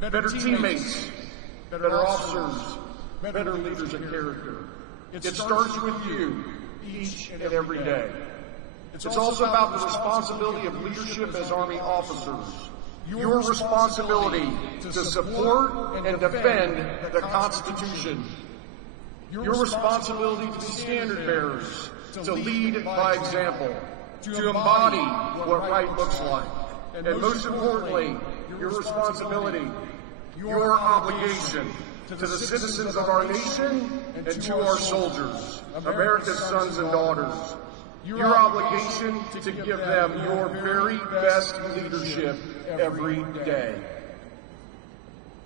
better teammates, better officers, better leaders of character. It starts with you each and every day. It's also about the responsibility of leadership as Army officers. Your responsibility to support and defend the Constitution. Your responsibility to be standard bearers, to lead by example, to embody what right looks like. And most importantly, your responsibility, your obligation to the citizens of our nation and to our soldiers, America's sons and daughters. Your obligation to give them your very best leadership every day.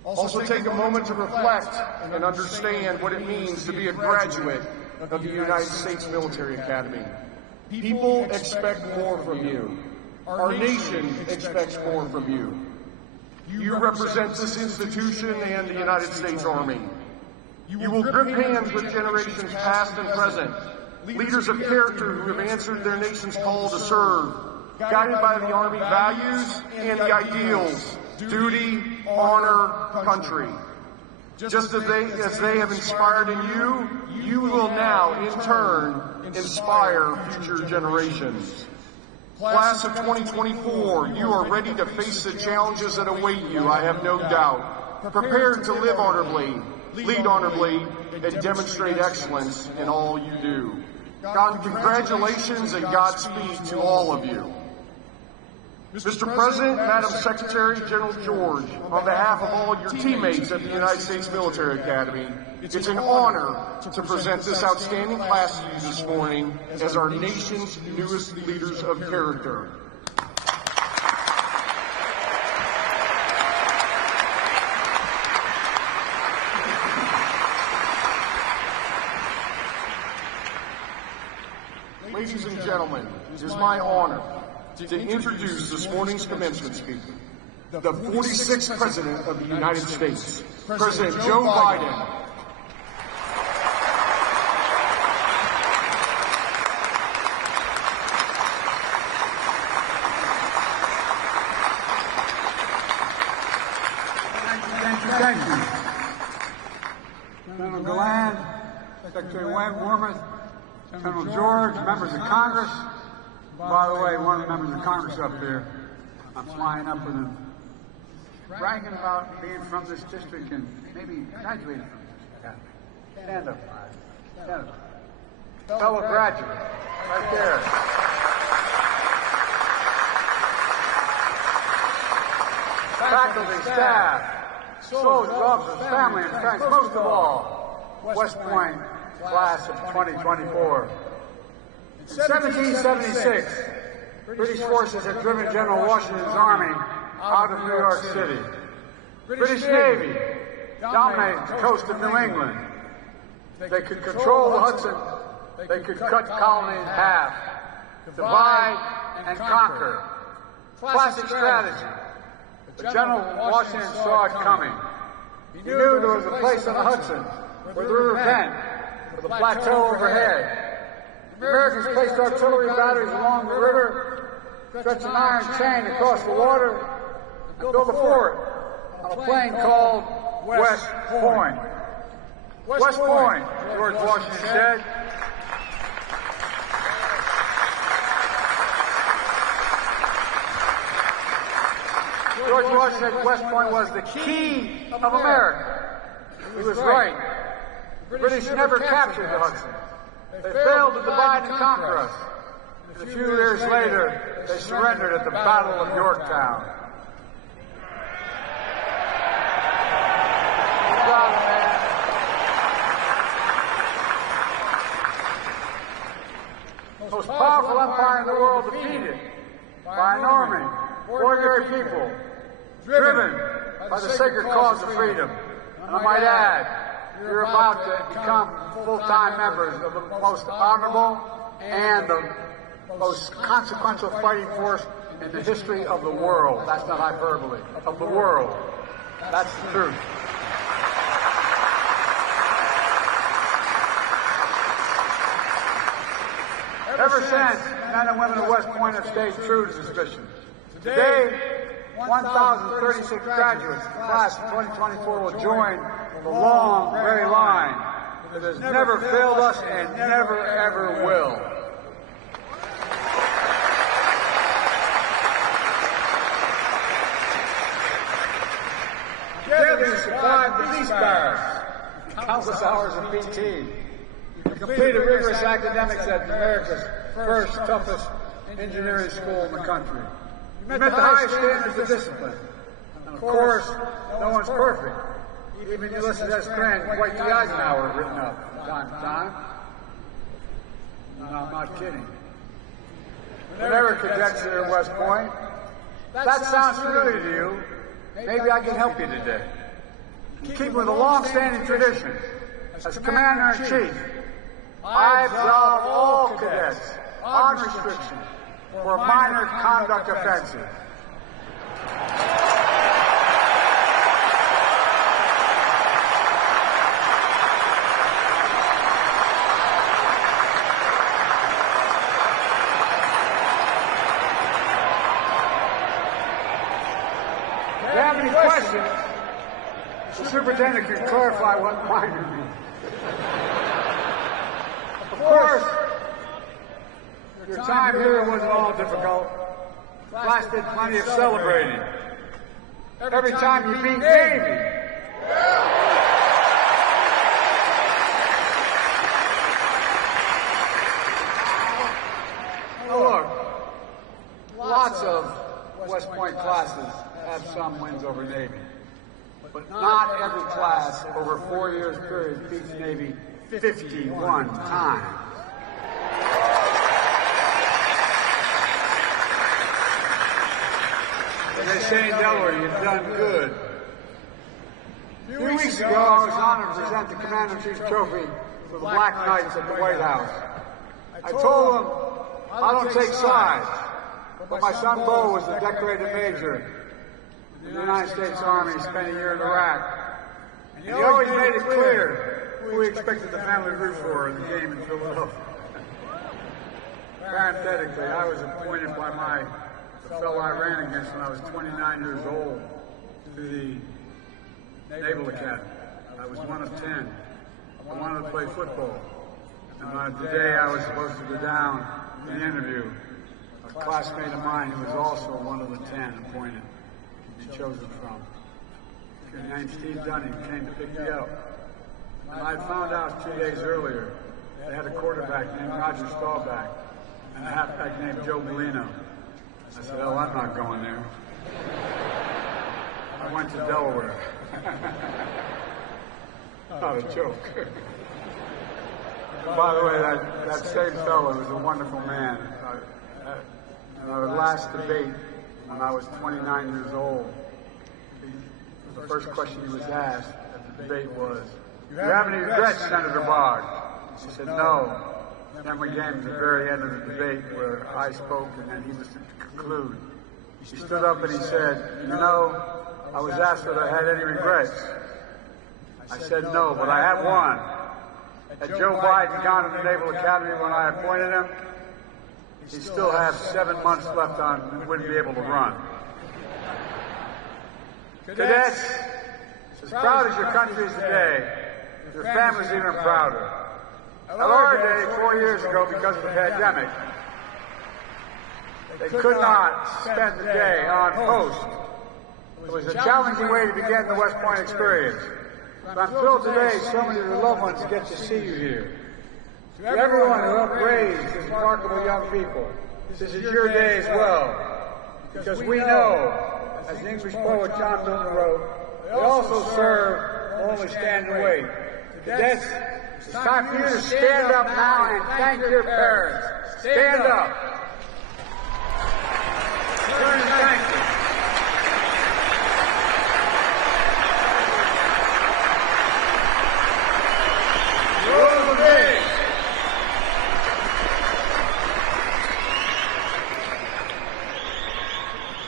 Also take a moment to reflect and understand what it means to be a graduate of the United States Military Academy. People expect more from you. Our nation expects more from you. You represent this institution and the United States Army. You will grip hands with generations past and present, leaders of character who have answered their nation's call to serve, guided by the Army values and the ideals, duty, honor, country. Just as they have inspired in you, you will now, in turn, inspire future generations. Class of 2024, you are ready to face the challenges that await you, I have no doubt. Prepared to live honorably, lead honorably, and demonstrate excellence in all you do. God, congratulations and Godspeed to all of you. Mr. President, Madam Secretary, General George, on behalf of all your teammates at the United States Military Academy, it's an honor to present this outstanding class to you this morning as our nation's newest leaders of character. Ladies and gentlemen, it is my honor to introduce this morning's commencement speaker, the 46th President of the United States, President Joe Biden. Thank you. General Galland, Secretary Wormuth, General George, members of Congress. By the way, one of the members of Congress up there, I'm flying up with him, bragging about being from this district and maybe graduating from this academy. Stand up, stand up. Fellow graduate, right there. Faculty, staff, soldiers, officers, family, and friends, most of all, West Point class of 2024. In 1776, British forces had driven General Washington's army out of New York City. British Navy dominated the coast of New England. They could control the Hudson. They could cut colony in half, divide and conquer. Classic strategy. But General Washington saw it coming. He knew there was a place on the Hudson where the river bent, with a plateau overhead. The Americans placed artillery batteries along the river, stretched an iron chain across the water, and built a fort on a plain called West Point. West Point, George Washington said. George Washington said West Point was the key of America. He was right. The British never captured the Hudson. They failed to divide and conquer us. And a few years later, they surrendered at the Battle of Yorktown. The most powerful empire in the world defeated by an army, ordinary people, driven by the sacred cause of freedom. And I might add, you're about to become full-time members of the most honorable and the most consequential fighting force in the history of the world. That's not hyperbole. Of the world. That's the truth. Ever since, men and women of West Point have stayed true to this mission. Today, 1,036 graduates, class of 2024 will join the long, very line that has never failed us and never, ever will. Together you survived the beast barracks, countless hours of PT. You completed rigorous academics at America's first, toughest engineering school in the country. You met the highest standards of discipline. And of course, no one's perfect. Even Ulysses S. Grant and Dwight D. Eisenhower have written up from time to time. No, I'm not kidding. Whenever cadets are at West Point, that sounds familiar to you. Maybe I can help you today. Keeping with a long-standing tradition, as Commander-in-Chief, I absolve all cadets on restriction for minor conduct offenses. If you have any questions, the superintendent can clarify what minor means. Of course, your time here wasn't all difficult. Class did plenty of celebrating. Every time you beat Navy. Now look, lots of West Point classes have some wins over Navy. But not every class over a 4 years period beats Navy 51 times. As they say in Delaware, you've done good. A few weeks ago, I was honored to present the Commander-in-Chief's trophy to the Black Knights at the White House. I told them, I don't take sides, but my son Bo was a decorated major in the United States Army, spent a year in Iraq. And he always made it clear who he expected the family to root for in the game in Philadelphia. Parenthetically, I was appointed by the fellow I ran against when I was 29 years old to the Naval Academy. I was one of 10. I wanted to play football. And the day I was supposed to go down in the interview, a classmate of mine who was also one of the 10 appointed to be chosen from. His name's Steve Dunning, came to pick me up. And I found out 2 days earlier they had a quarterback named Roger Staubach and a halfback named Joe Molino. I said, oh, I'm not going there. I went to Delaware. Not a joke. By the way, that same fellow was a wonderful man. In our last debate, when I was 29 years old, the first question he was asked at the debate was, "Do you have any regrets, Senator Boggs?" He said, "No." Then we came to the very end of the debate where I spoke and then he was to conclude. He stood up and he said, "You know, I was asked whether I had any regrets. I said no, but I had one. Had Joe Biden gone to the Naval Academy when I appointed him, he'd still have 7 months left on and wouldn't be able to run." Cadets, as proud as your country is today, your family's even prouder. At our day, 4 years ago, because of the pandemic, they could not spend the day on post. It was a challenging way to begin the West Point experience. But I'm thrilled today so many of your loved ones get to see you here. To everyone who helped raise these remarkable young people, this is your day as well. Because we know, as the English poet John Milton wrote, they also serve or only stand and wait. Cadets, it's time for you to stand up now and thank your parents. Stand up. Turn and thank them. Roll the day.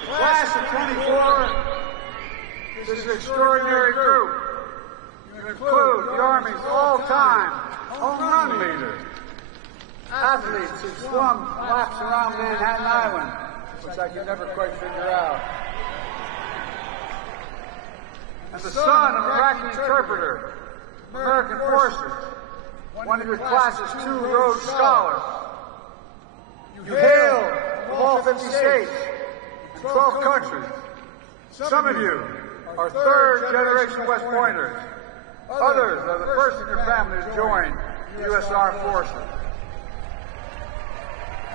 The class of 24 is an extraordinary group. You include the Army's all-time home run leader, athletes who swum laps around Manhattan Island, which I can never quite figure out. and the son of an Iraqi interpreter, American forces, one of your class's 2 Rhodes Scholars. You hail from all 50 states and 12 countries. Some of you are 3rd-generation West Pointers. Others are the first in your family to join the U.S. Armed Forces.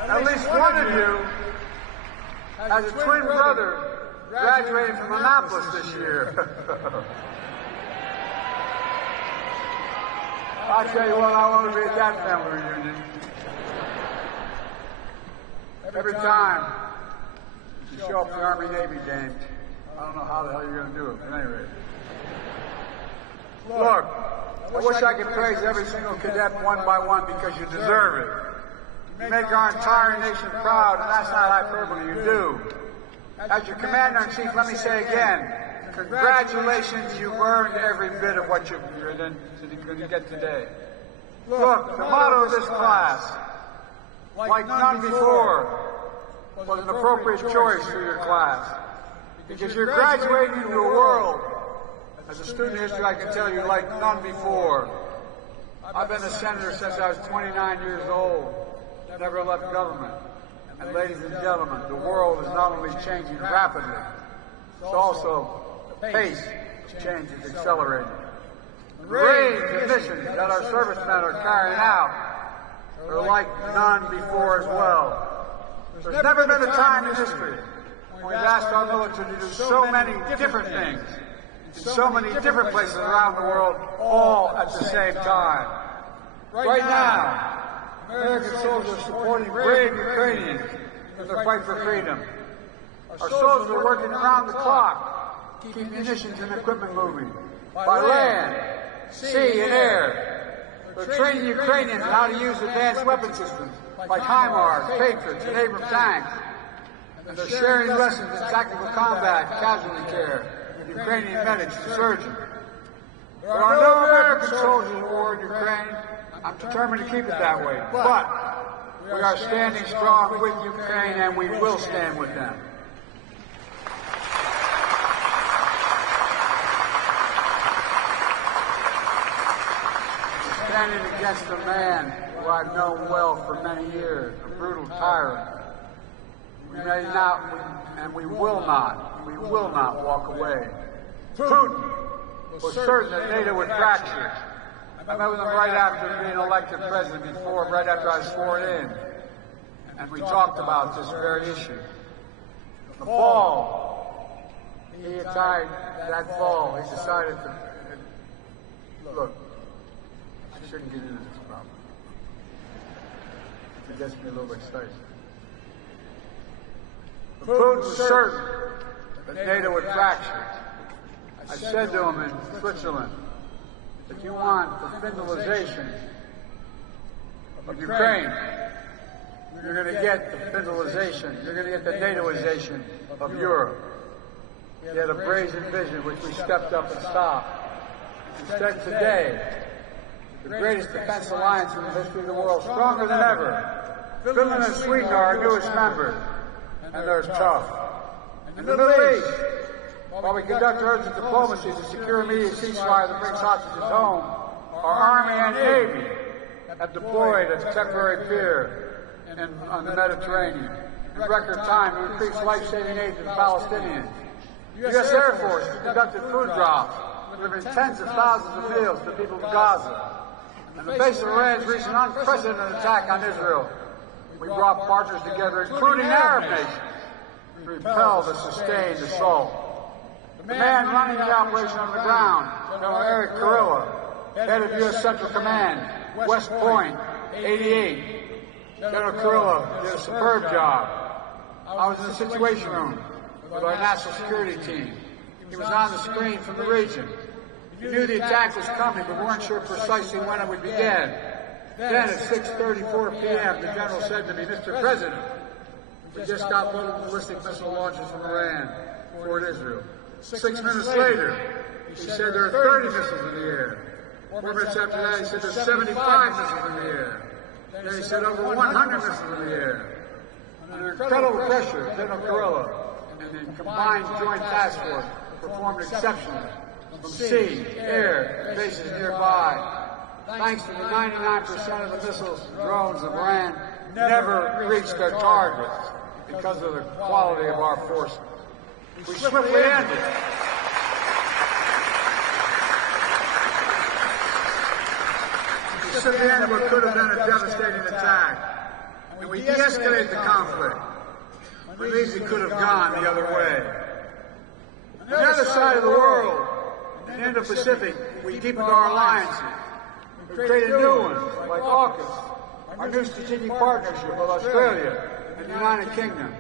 At least one of you has a twin brother graduating from Annapolis this year. I'll tell you what, I want to be at that family reunion. Every time you show up at the Army-Navy game, I don't know how the hell you're going to do it, but anyway. Look, I wish I could praise every single cadet one by one because you deserve it. You make our entire nation proud, and that's not hyperbole, you do. As your Commander-in-Chief, let me say again, congratulations, you've earned every bit of what you're going to get today. Look, the motto of this class, like none before, was an appropriate choice for your class. Because you're graduating into a world, as a student of history I can tell you, like none before. I've been a senator since I was 29 years old, never left government. And ladies and gentlemen, the world is not only changing rapidly, it's also the pace of change is accelerating. The range of missions that our servicemen are carrying out are like none before as well. There's never been a time in history when we've asked our military to do so many different things in so many different places around the world, all at the same time. Right now, American soldiers are supporting brave Ukrainians in their fight for freedom. Our soldiers are working around the clock, keeping munitions and equipment moving, by land, sea, and air. They're training Ukrainians how to use advanced weapon systems like HIMARS, Patriots, and Abrams tanks. And they're sharing lessons in tactical combat, casualty care, with Ukrainian medics and surgeons. There are no American soldiers at war in Ukraine. I'm determined to keep it that way. But we are standing strong with Ukraine, and we will stand with them. Standing against a man who I've known well for many years, a brutal tyrant. We may not, and we will not walk away. Putin was certain that NATO would fracture. I met with him right after being elected president right after I was sworn in. And we talked about this very issue. The fall, he attacked that fall, he decided to, look, I shouldn't get into this problem. It gets me a little excited. Putin was certain that NATO would fracture. I said to him in Switzerland, if you want the Finlandization of Ukraine, you're going to get the Finlandization, you're going to get the NATOization of Europe. He had a brazen vision which we stepped up and stopped. Instead today, the greatest defense alliance in the history of the world, stronger than ever. Finland and Sweden are our newest members, and they're tough. In the Middle East, while we conduct urgent diplomacy to secure immediate ceasefire that brings hostages home, our Army and Navy have deployed a temporary pier on the Mediterranean in record time to increase life-saving aid to the Palestinians. The U.S. Air Force has conducted food drops, delivering tens of thousands of meals to the people of Gaza. In the face of Iran's recent unprecedented attack on Israel, we brought partners together, including Arab nations, to repel the sustained assault. The man running the operation on the ground, General Eric Kurilla, head of U.S. Central Command, West Point, 88. General Kurilla did a superb job. I was in the Situation Room with our national security team. He was on the screen from the region. He knew the attack was coming, but weren't sure precisely when it would begin. Then at 6:34 p.m., the general said to me, Mr. President, we just got multiple ballistic missile launches from Iran toward Israel. 6 minutes later, he said there are 30 missiles in the air. 4 minutes after that, he said there's 75 missiles in the air. Then he said over 100 missiles in the air. Under incredible pressure, General Kurilla and the Combined Joint Task Force performed exceptionally. from sea, air, and bases nearby. Thanks to the 99% of the missiles and drones of Iran never reached their targets because of the quality of our forces. We swiftly ended what could have been a devastating attack, and we de-escalated the conflict when it easily could have gone the other way. On the other side of the world, in the Indo-Pacific, we deepened our alliances. We created new ones, like AUKUS, our new strategic partnership with Australia and the United Kingdom.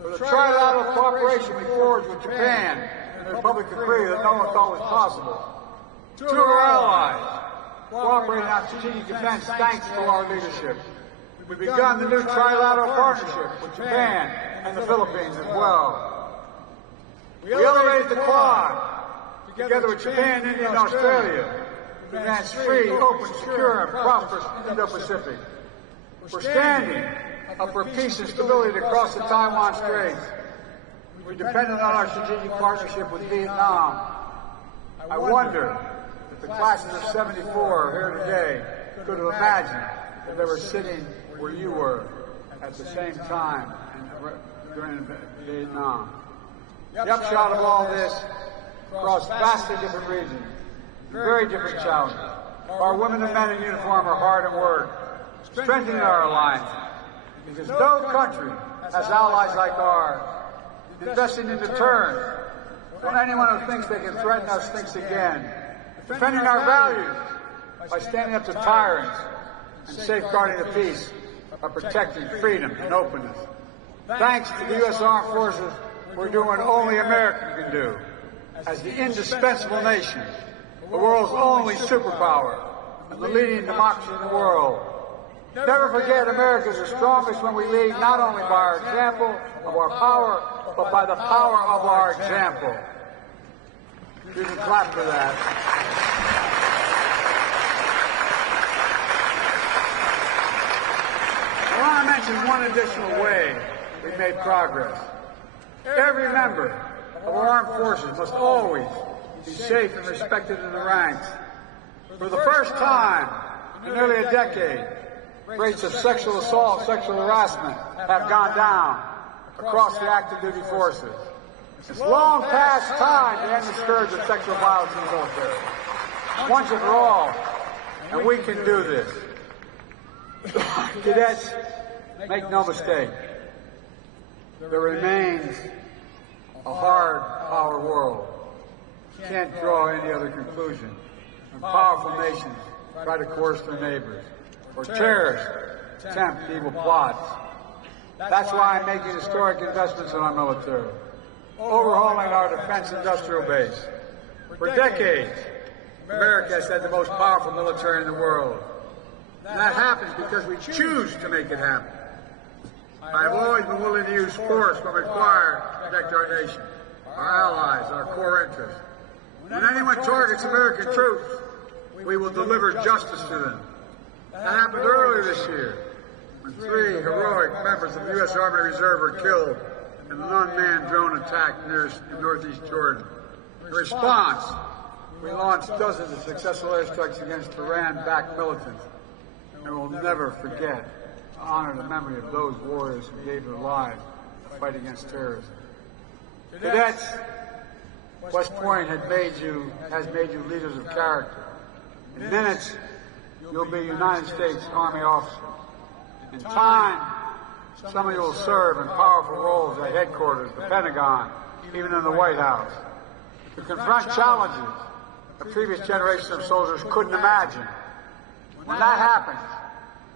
For the trilateral cooperation we forged with Japan and the Republic of Korea that no one thought was possible. Two of our allies cooperating on strategic defense thanks to our leadership. We've begun the new trilateral partnership with Japan and the Philippines as well. We elevated the Quad together with Japan, India, and Australia to advance free, open, secure, and prosperous Indo-Pacific. We're standing up for peace and stability across the Taiwan Straits. We depended on our strategic partnership with Vietnam. I wonder if the classes of '74 here today could have imagined that they were sitting where you were at the same time during Vietnam. The upshot of all this, across vastly different regions, very different challenges. Our women and men in uniform are hard at work, strengthening our alliances, because no country has allies like ours, investing in deterrence. When anyone who thinks they can threaten us thinks again, defending our values by standing up to tyrants and safeguarding the peace by protecting freedom and openness. Thanks to the U.S. Armed Forces, we're doing what only America can do. As the indispensable nation, the world's only superpower, and the leading democracy in the world. Never forget, America is the strongest when we lead not only by our example of our power, but by the power of our example. You can clap for that. I want to mention one additional way we made progress. Every member of our armed forces must always be safe and respected in the ranks. For the first time in nearly a decade, rates of sexual assault, sexual harassment have gone down across the active duty forces. It's long past time to end the scourge of sexual violence in the military. Once and for all, and we can do this. Cadets, make no mistake, there remains a hard power world. You can't draw any other conclusion. When powerful nations try to coerce their neighbors, or terrorists attempt evil plots. That's why I'm making historic investments in our military, overhauling our defense industrial base. For decades, America has had the most powerful military in the world. And that happens because we choose to make it happen. I have always been willing to use force when required to protect our nation, our allies, our core interests. When anyone targets American troops, we will deliver justice to them. That happened earlier this year, when 3 heroic members of the U.S. Army Reserve were killed in an unmanned drone attack in northeast Jordan. In response, we launched dozens of successful airstrikes against Iran-backed militants, and we'll never forget to honor the memory of those warriors who gave their lives to fight against terrorism. Cadets, West Point has made you leaders of character. In minutes, you'll be United States Army officers. In time, some of you will serve in powerful roles at headquarters, the Pentagon, even in the White House, to confront challenges the previous generation of soldiers couldn't imagine. When that happens,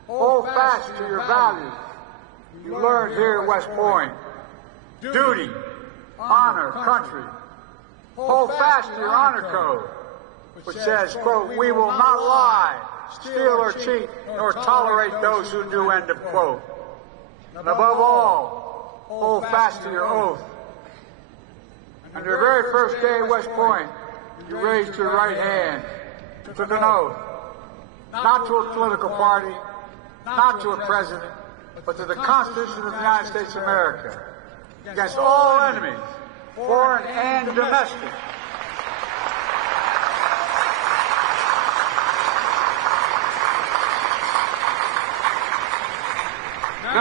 hold fast to your values you learned here at West Point. Duty, honor, country. Hold fast to your honor code, which says, quote, "We will not lie, steal or cheat, nor tolerate those who do," end of quote. And above all, hold fast to your oath. On your very first day at West Point, you raised your right hand, took an oath, not to a political party, not to a president, but to the Constitution of the United States of America, against all enemies, foreign and domestic.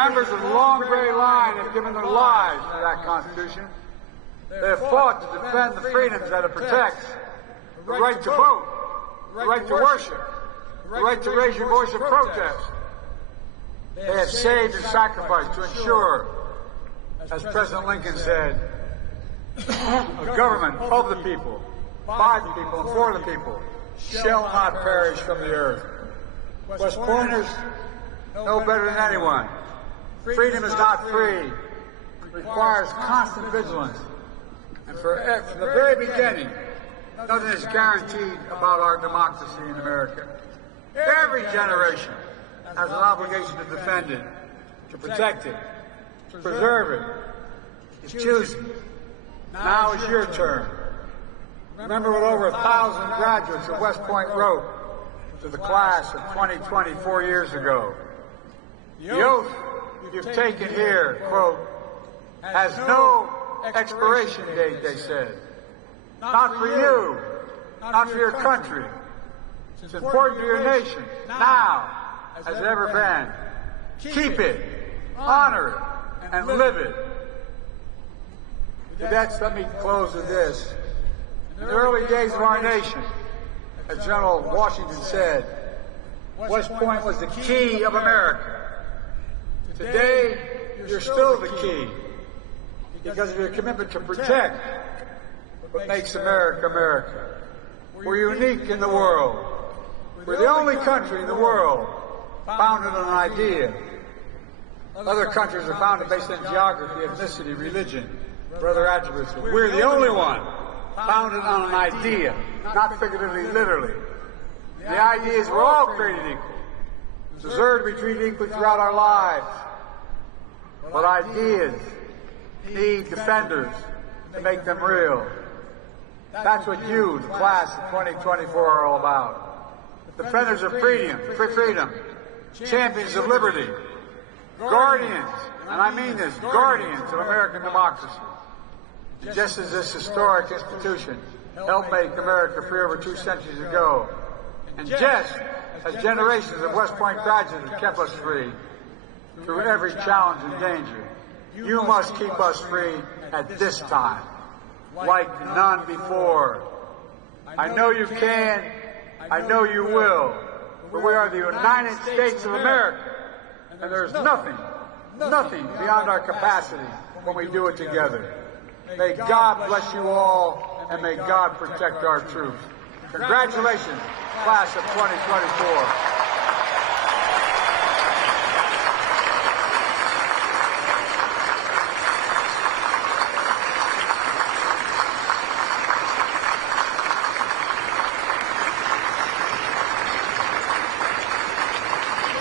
members of the long gray line have given their lives to that Constitution. They have fought to defend the freedoms that it protects: the right to vote, the right to worship, the right to raise your voice of protest. They have saved and sacrificed to ensure, as President Lincoln said, a government of the people, by the people, and for the people, shall not perish from the earth. West Pointers know better than anyone. Freedom is not free. It requires constant vigilance. And from the very beginning, nothing is guaranteed about our democracy in America. Every generation has an obligation to defend it, to protect it, to preserve it. It's choosing. Now is your turn. Remember what over 1,000 graduates of West Point wrote to the class of 2020 4 years ago. The oath you've taken here, quote, has no expiration date, they said. Not for you, not for your country. It's important to your nation, now as it ever been. Keep it, honor it, and live it. Cadets, let me close with this. In the early days of our nation, as General Washington said, West Point was the key of America. Today, you're still the key because of your commitment to protect what makes America America. We're unique in the world. We're the only country in the world founded on an idea. Other countries are founded based on geography, ethnicity, religion, or other attributes. We're the only one founded on an idea, not figuratively, literally. The idea is we're all created equal, deserve to be treated equally throughout our lives. But ideas need defenders to make them real. That's what you, the class of 2024, are all about. Defenders of freedom, champions of liberty, guardians, and I mean this, guardians of American democracy. Just as this historic institution helped make America free over 2 centuries ago, and just as generations of West Point graduates have kept us free through every challenge and danger, you must keep us free at this time, like none before. I know you can, I know you will, but we are the United States of America, and there's nothing beyond our capacity when we do it together. May God bless you all, and may God protect our troops. Congratulations, class of 2024.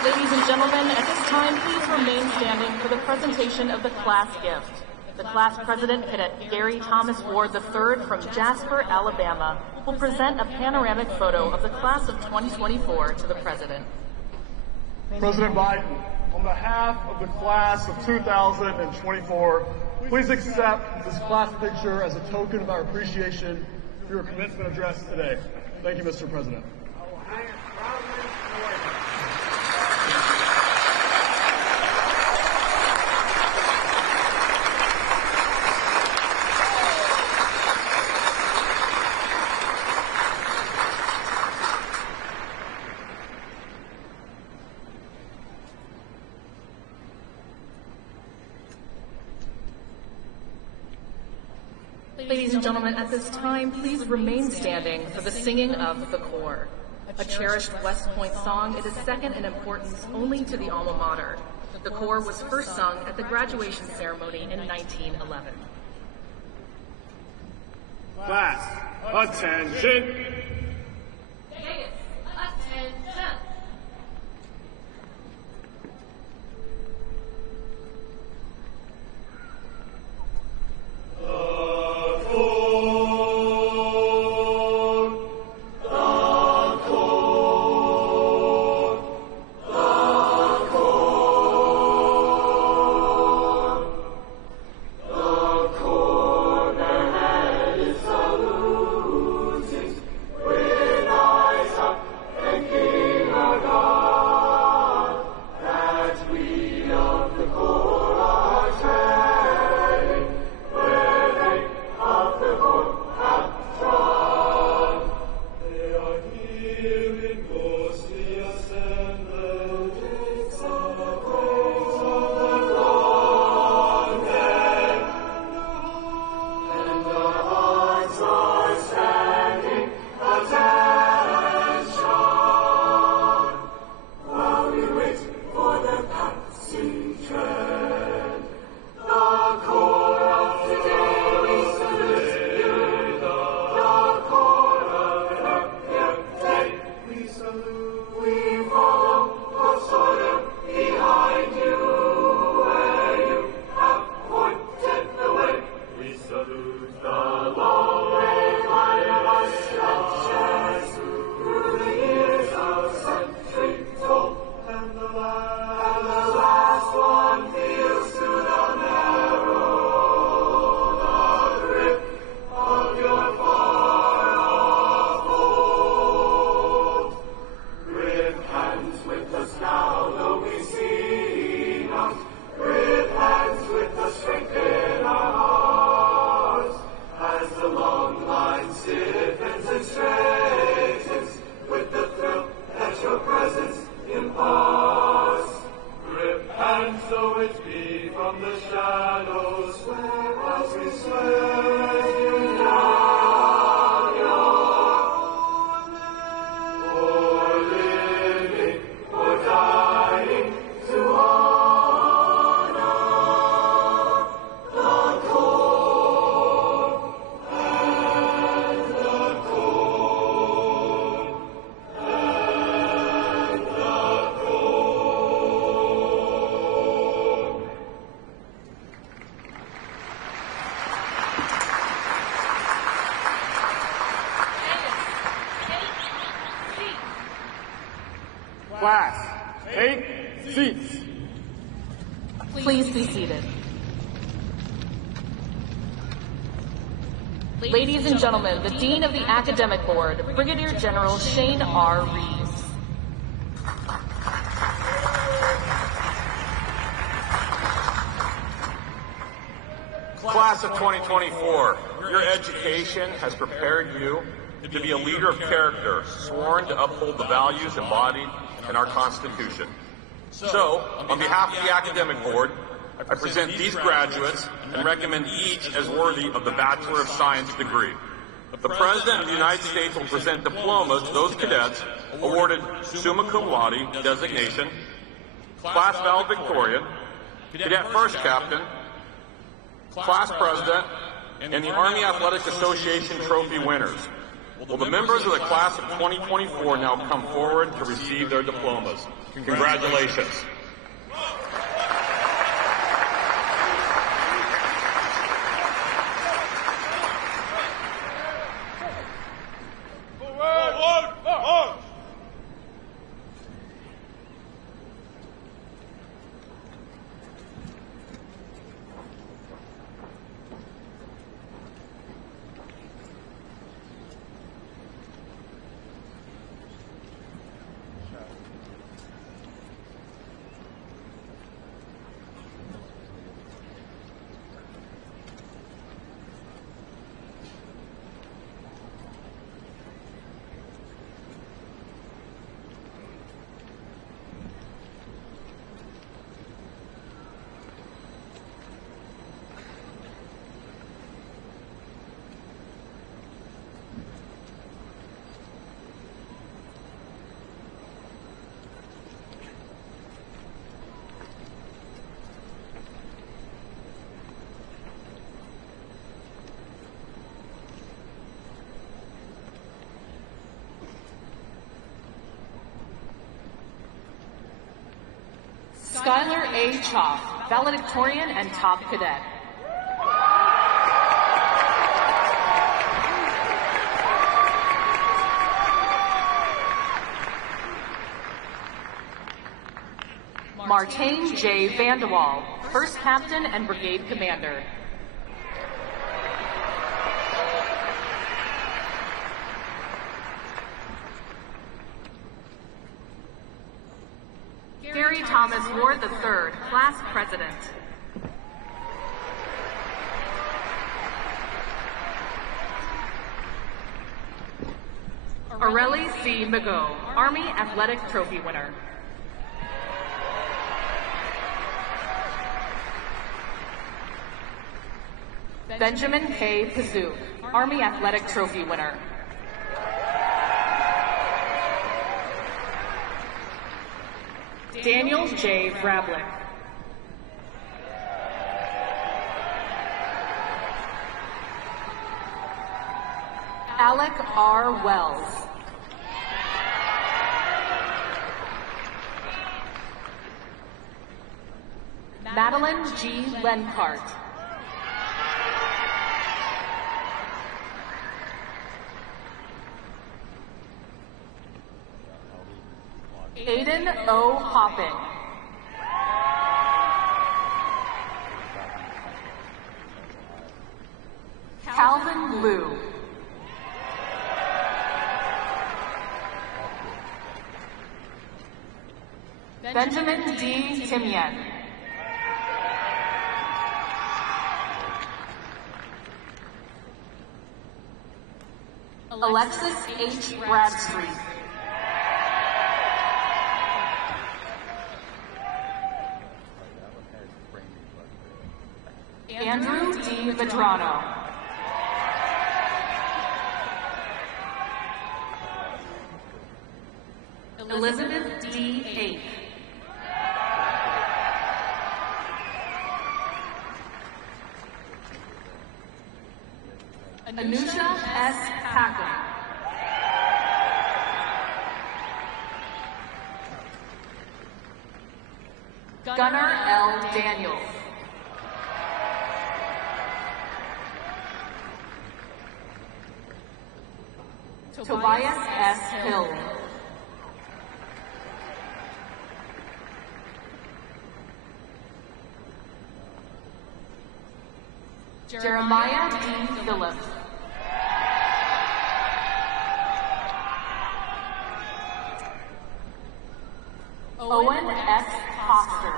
Ladies and gentlemen, at this time, please remain standing for the presentation of the class gift. The class president, Cadet Gary Thomas Ward III from Jasper, Alabama, will present a panoramic photo of the class of 2024 to the president. President Biden, on behalf of the class of 2024, please accept this class picture as a token of our appreciation for your commencement address today. Thank you, Mr. President. Ladies and gentlemen, at this time, please remain standing for the singing of the corps. A cherished West Point song, it is second in importance only to the alma mater. The corps was first sung at the graduation ceremony in 1911. Class, attention! Attention! Class, take seats. Please be seated. Ladies and gentlemen, the Dean of the Academic Board, Brigadier General Shane R. Reeves. Class of 2024, your education has prepared you to be a leader of character, sworn to uphold the values embodied in our Constitution. So, on behalf of the Academic Board, I present these graduates and recommend each as worthy of the Bachelor of Science degree. The President of the United States will present diplomas to those cadets awarded summa cum laude designation, class valedictorian, cadet first captain, class president, and the Army Athletic Association trophy winners. Will the members of the class of 2024 now come forward to receive their diplomas? Congratulations. Skylar A. Choff, valedictorian and top cadet. Martane J. Vanderwall, first captain and brigade commander. Gary Thomas Ward III, class president. Aurelie C. Mago, Army Athletic Trophy winner. Benjamin K. Pazook, Army Athletic Trophy winner. Daniel J. Vrablick. Alec R. Wells. Madeline G. Lencart. Aiden O. Hopping. Calvin Blue. Benjamin D. Timian. Alexis H. Bradstreet. Andrew D. Vedrano. Elizabeth D. Ake. Anusha S. Packham. Gunnar L. Daniels. Tobias S. Hill. Jeremiah D. Phillips. Owen S. Foster.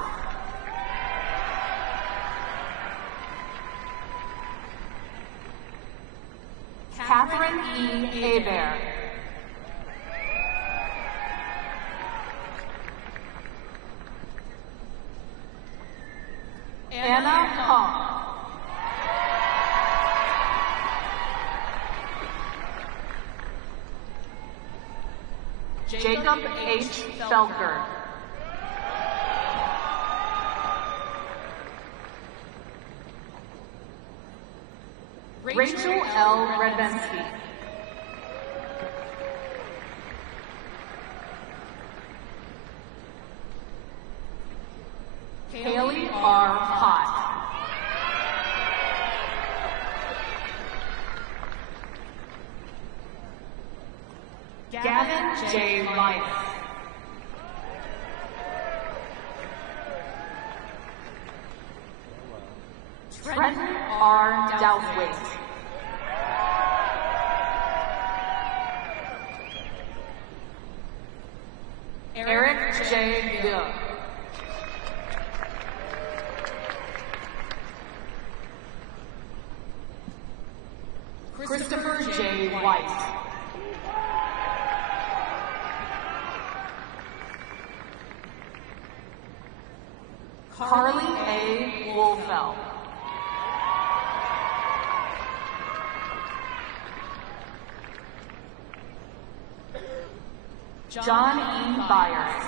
Catherine E. Hebert. Anna Hong. Jacob H. Felker. Rachel L. Redvensky. Haley R. Pott. Gavin J. Rice. Trenton R. Douthwaite. Eric J. Gill. Christopher J. White. Carly A. Wolfeld. John E. Byers.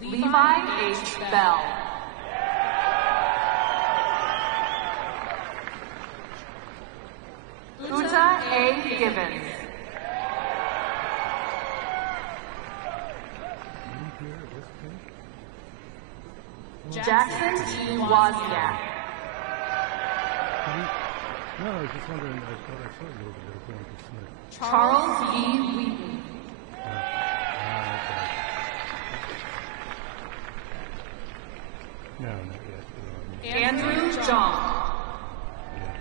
Levi H. Bell. Uta A. Gibbons. Jackson T. Wozniak. No, I was just wondering, I thought I saw a little bit of going to Smith. Charles E. Wheaton. Okay. No, not yet. Andrew John. Yeah.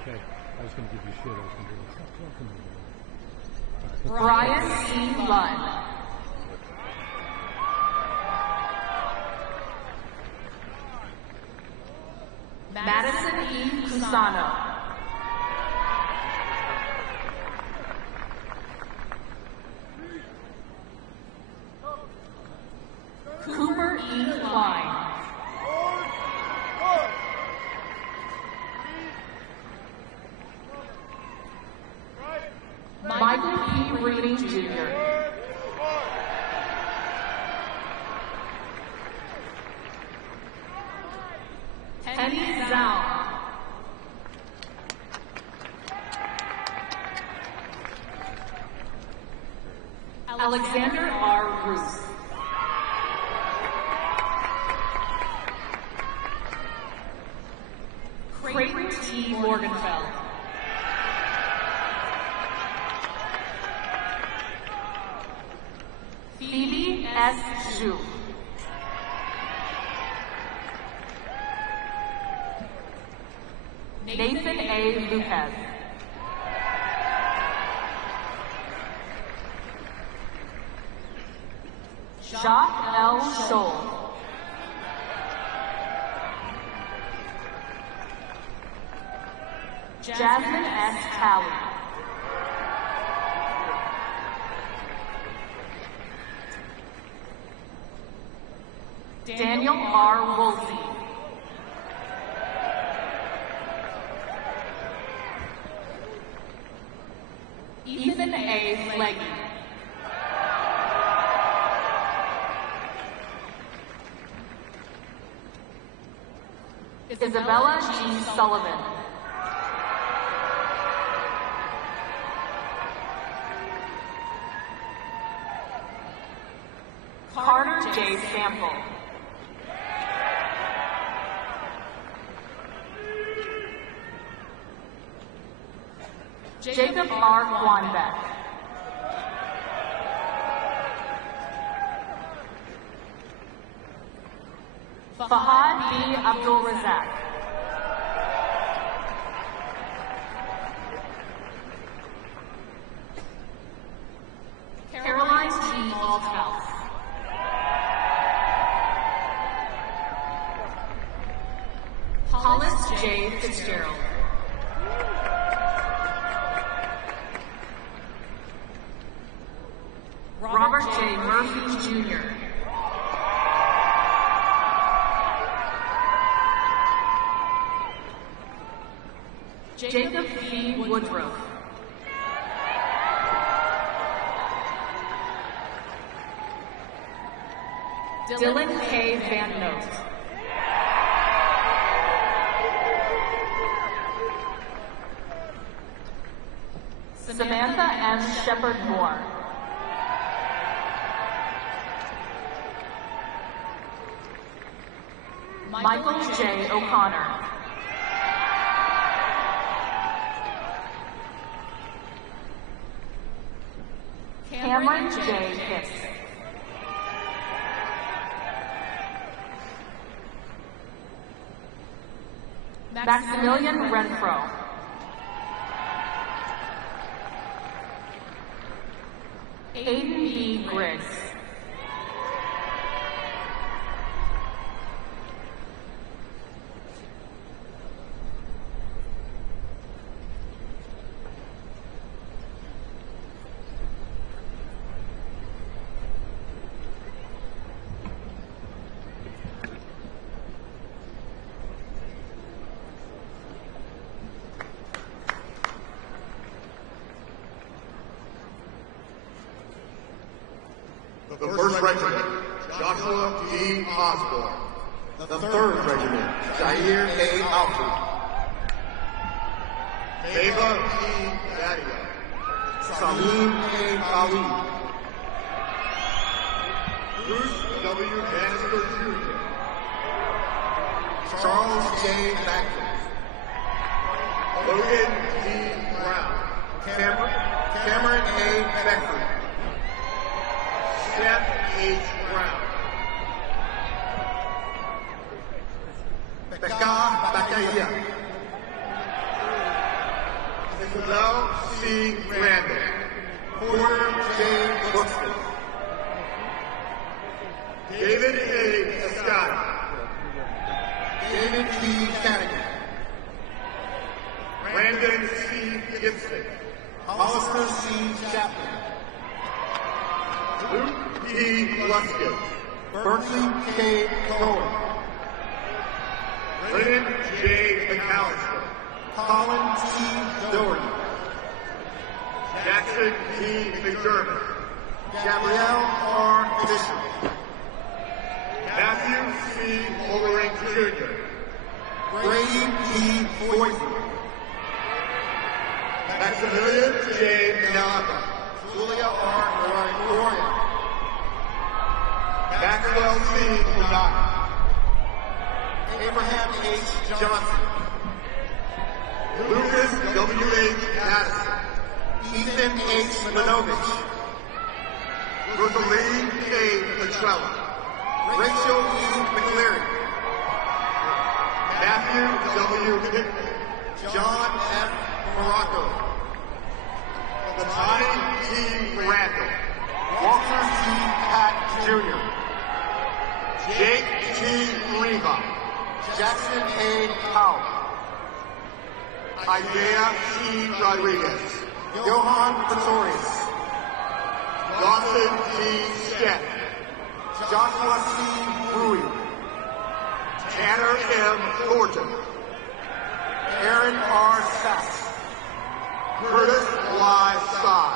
Okay, I was going to give you shit. I was going to go, stop talking to me. Brian C. Lunn. Madison E. Cusano. Cooper E. Klein. Michael P. Reedy Jr. Penny Zhao. Alexander R. Roos. Creighton T. Morgenfeld. Phoebe S. Zhu. Nathan A. Lupez. Jacques L. Scholl. Jasmine S. Talley. Daniel R. Woolsey. Ethan A. Legge. Isabella G. Sullivan. Carter J. Sample. Jacob R. Quanbeck. Fahad B. Abdul Razak. Caroline G. Althouse. Hollis J. Fitzgerald. Robert J. Murphy, Jr. Jacob B. Woodruff. Dylan K. Van Note. Samantha M. Shepard-Moore. Michael J. O'Connor. Cameron J. Hicks. Maximilian Renfro. Aiden B. Griggs. The 1st Regiment, Joshua D. Osborne. The 3rd Regiment, Jair A. Alford. Ava P. Gadia. Salim A. Ali. Bruce W. Bannister Jr. Charles J. Mackey. Logan D. Brown. Cameron A. Beckford. Seth H. Brown. Becca Bakaya. Isabel C. Randall. Porter J. Buxton. David A. Escada. David P. Cadigan. Brandon C. Gibson. Hollister C. Chapman. Luke E. Luskin. Berkeley K. Cohen. Brennan J. McAllister. Colin T. Doherty. Jackson P. McDermott. Gabrielle R. Fisher. Matthew C. Mullering Jr. Brady P. Foyton. Maximilian J. Nava. Julia R. Gloria. Maxwell C. Munaka. Abraham H. Johnson. Lucas W. H. Madison. Ethan H. Manovich. Rosalie K. Petrella. Rachel E. McCleary. Matthew W. Hickman. John F. Morocco. Johnny T. Randall. Walter C. Pat Jr. Jake T. Riva. Jackson A. Powell. Isaiah C. Rodriguez. Johan Pretorius. Dawson T. Skett. Joshua C. Rui. Tanner M. Thornton. Aaron R. Sachs. Curtis Y. Sy.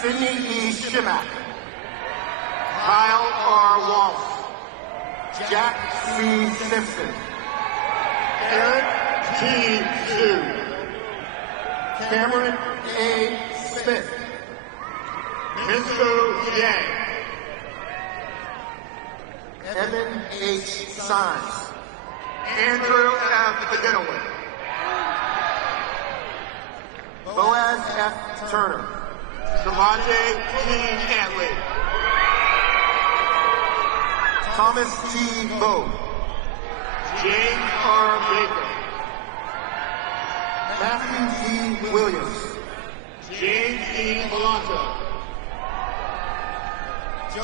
Sidney E. Shimak. Kyle R. Wallace. Jack C. Simpson. Eric T. Zhu. Cameron A. Smith. Minso Yang. Evan H. Sines. Andrew F. Denoway. Boaz F. Turner. Devontae T. Antley. Thomas T. Bowe. James R. Baker. Matthew T. Williams. James E. Alonso.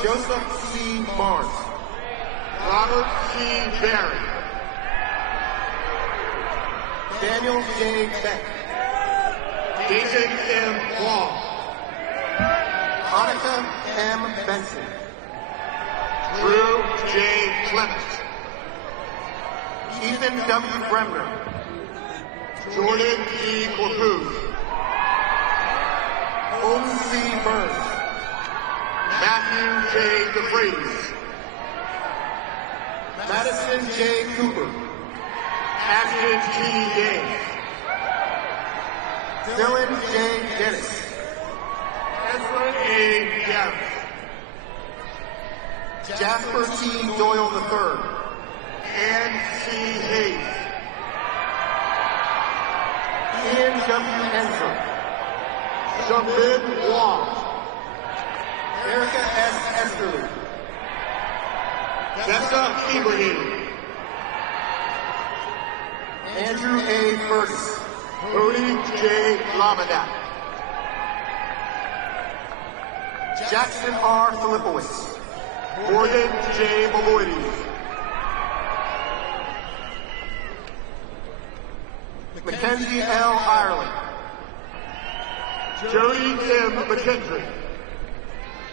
Joseph C. Barnes. Robert C. Barry. Daniel J. Beck. Jason M. Wall. Monica M. Benson. Drew J. Clements. Ethan W. Bremner. Jordan E. Corpuz. Colton C. Burns. Matthew J. DeFreitas. Madison J. Cooper. Ashton T. Gaines. Dylan J. Dennis. Ezra A. Garrett. Jasper T. Doyle III. Ann C. Hayes. Ian W. Enser. Shabib Wong. Erica S. Esterly. Tessa Ibrahim. Andrew A. Fergus. Cody J. Lamadak. Jackson R. Filipowicz. Morgan J. Maloides. Mackenzie L. Ireland. Jody M. McKendry.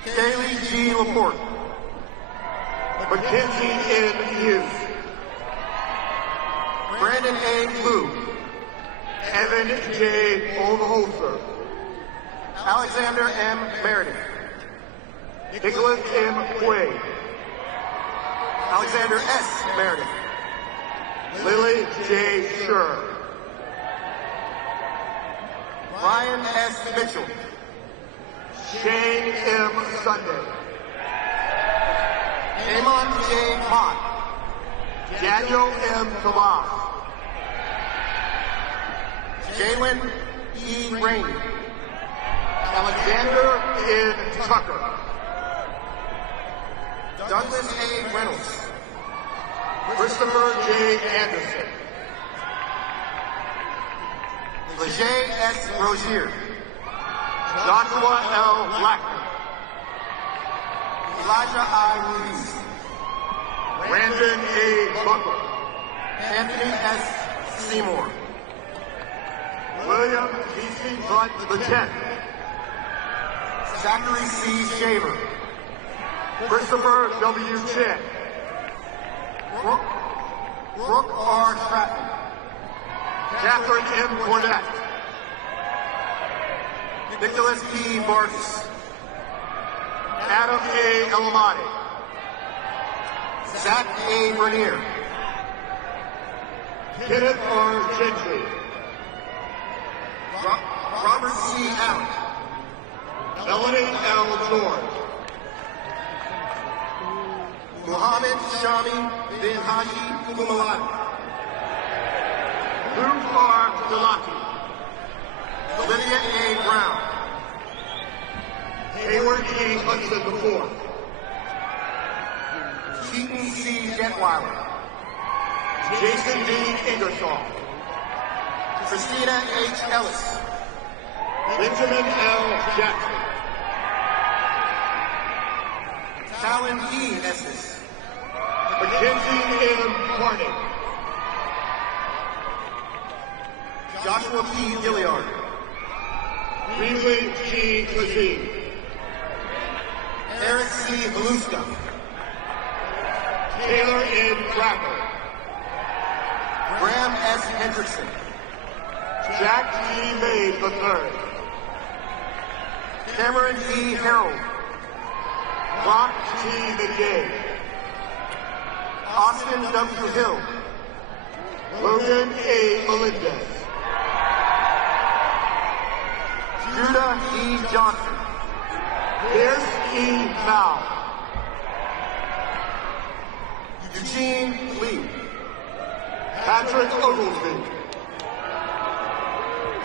Kaylee G. Laporte. Mackenzie N. Hughes. Brandon A. Blue. Evan J. Olholzer. Alexander M. Meredith. Nicholas M. Quaid. Alexander S. Meredith. Lily J. Scher. Ryan S. Mitchell. Shane M. Sunday. Amon J. Mott. Daniel M. Tomas. Jalen E. Rainey. Alexander N. Tucker. Douglas A. Reynolds. Christopher J. Anderson. Leger S. Rozier. Joshua L. Blackman. Elijah I. Ruiz. Brandon A. Buckle. Anthony S. Seymour. William D.C. Butt X. Zachary C. Shaver. Christopher W. Chen. Brooke R. Stratton. Catherine M. Cornett. Nicholas P. Vargas. Adam A. Elamati. Zach A. Bernier. Kenneth R. Gentry. Robert C. Allen. Melanie L. George. Muhammad Shami bin Haji Kumalani. Ruth R. Delaki. Olivia A. Brown. Hayward E. Hudson IV. Keaton C. Detweiler. Jason D. Ingersoll. Christina H. Ellis. Benjamin L. Jackson. Talon E. Estes. Mackenzie M. Harding. Joshua P. Gilliard. Beasley G. Kazee. Eric C. Haluska. Taylor N. Cracker. Graham S. Hendrickson. Jack G. Mays III. Cameron E. Harold. Brock T. McGay. Austin W. Hill. Logan A. Melendez. Judah E. Johnson. Pierce E. Mao. Eugene Lee. Patrick Oglesby.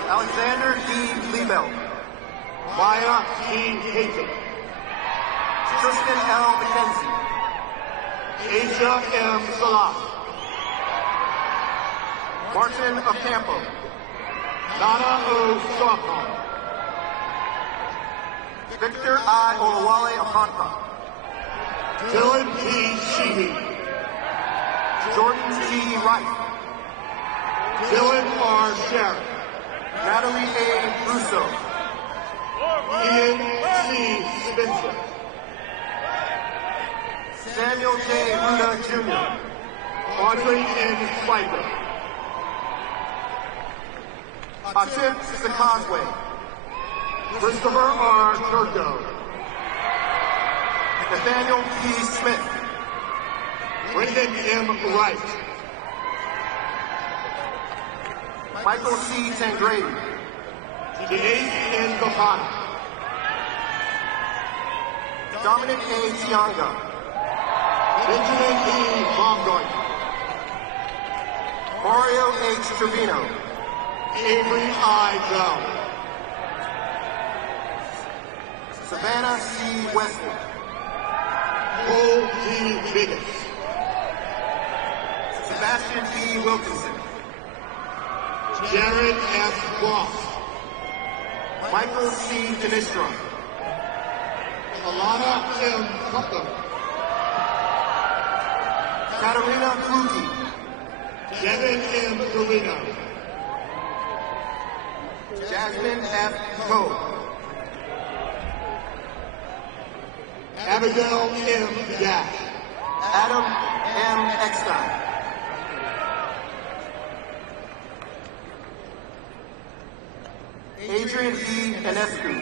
Alexander E. Liebelt. Maya T. Hayton. Tristan L. McKenzie. Asia M. Salah. Martin Ocampo. Nana O. Stockholm. Victor I. Olawale Aponta. Dylan P. Sheehy. Jordan T. Wright. Dylan R. Sherritt. Natalie A. Russo. Ian C. Spencer. Samuel J. Ruda Jr. Audrey N. Spiker. Atif Sakazwe. Christopher R. Turco. Nathaniel P. Smith. Brendan M. Wright. Michael C. Tangrady. Denise N. Bapana. Dominic A. Tianga. Benjamin E. Baumgartner. Mario H. Trevino. Avery I. Bell. Savannah C. Wesley. Cole D. Biggins. Sebastian P. Wilkinson. Jared F. Cross. Michael C. Denistrom. Alana M. Putnam. Katarina Kluge. Devin M. Torino. Jasmine F. Coe. Abigail M. Dash. Adam M. Eckstein. Adrian E. Enescu.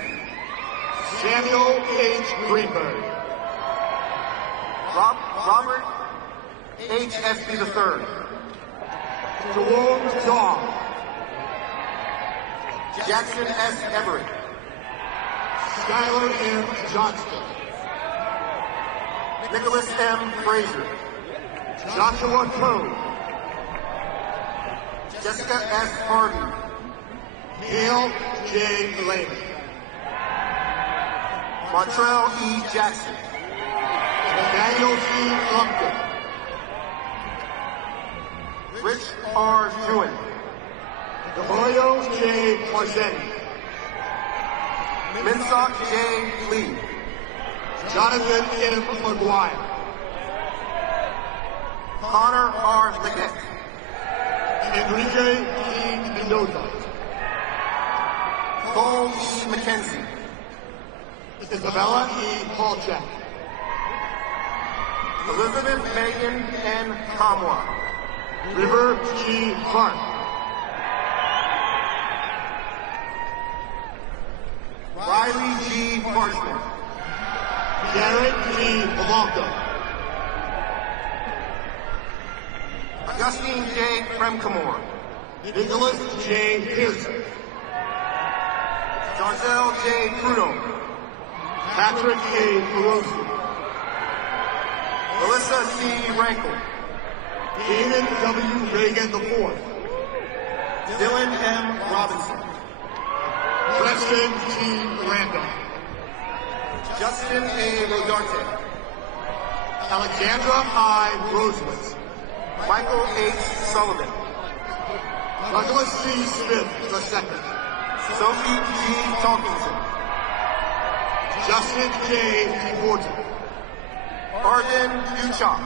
Samuel H. Greenberg. Robert H. Espy III. Jerome Dong. Jackson S. Everett. Skylar M. Johnston. Nicholas M. Frazier. Joshua Code. Jessica S. Harden. Neil J. Lehman. Montrell E. Jackson. Daniel C. Lumpkin. Rich R. Jewin. Mario J. Marzetti. Minsock J. Lee. Jonathan M. McGuire. Connor R. Liggett. Enrique E. Mendoza. Cole E. McKenzie. Isabella E. Paulchek. Elizabeth Megan N. Kamwa. River G. Clark. Riley G. Parchman. Garrett G. Blanco. Augustine J. Kremkamore. Nicholas J. Pearson. Darzel J. Prudhomme. Patrick A. Perosi. Melissa C. Rankle. David W. Reagan IV. Dylan M. Robinson. Preston T. Randolph. Justin A. Rodarte. Alexandra I. Rosewitz. Michael H. Sullivan. Douglas C. Smith II. Sophie G. Talkinson. Justin J. Fortin. Arden Uchok.